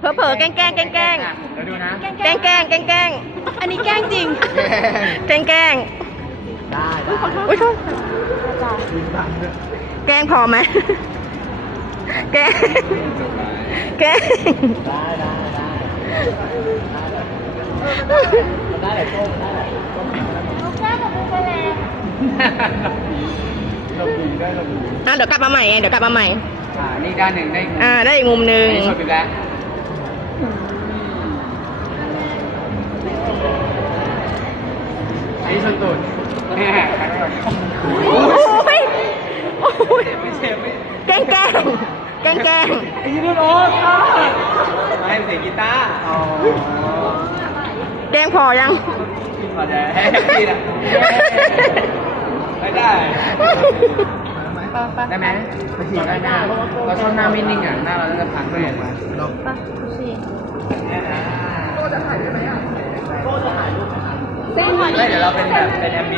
เผลอๆแกล้งแกล้งแกล้งแกล้งเดี๋ยวดูนะ แกล้งแกล้งแกล้งแกล้งอันนี้แกล้งจริง แกล้งแกล้งได้ได้อุ้ยโทษแกล้งพอไหมแกล้งแกล้งได้ได้ได้ได้แหละโต้ได้แหละเราดีได้เราดีอะเดี๋ยวกลับมาใหม่ไงเดี๋ยวกลับมาใหม่ อ่านี่ด้านหนึ่งได้อ่าได้อีกมุมหนึ่งนี่ชนอีกแล้ว อันนี้ชนตูดแม่ใครก่อนโอ้ยโอ้ยไม่เจ็บไม่แกล้งแกล้งแกล้งแกล้งไอ้ยี่นี่โอ๊ตไม่เสียงกีตาร์อ๋อแกล้งพอยังพอแฮปปี้นะไม่ได้ ได้ไหมไปฉีดได้หน้าเราชอบหน้าไม่นิ่งอะ หน้าเราจะพังด้วยอะเราป่ะดูสิไม่เดี๋ยวเราเป็นแบบเป็นแอมเบีย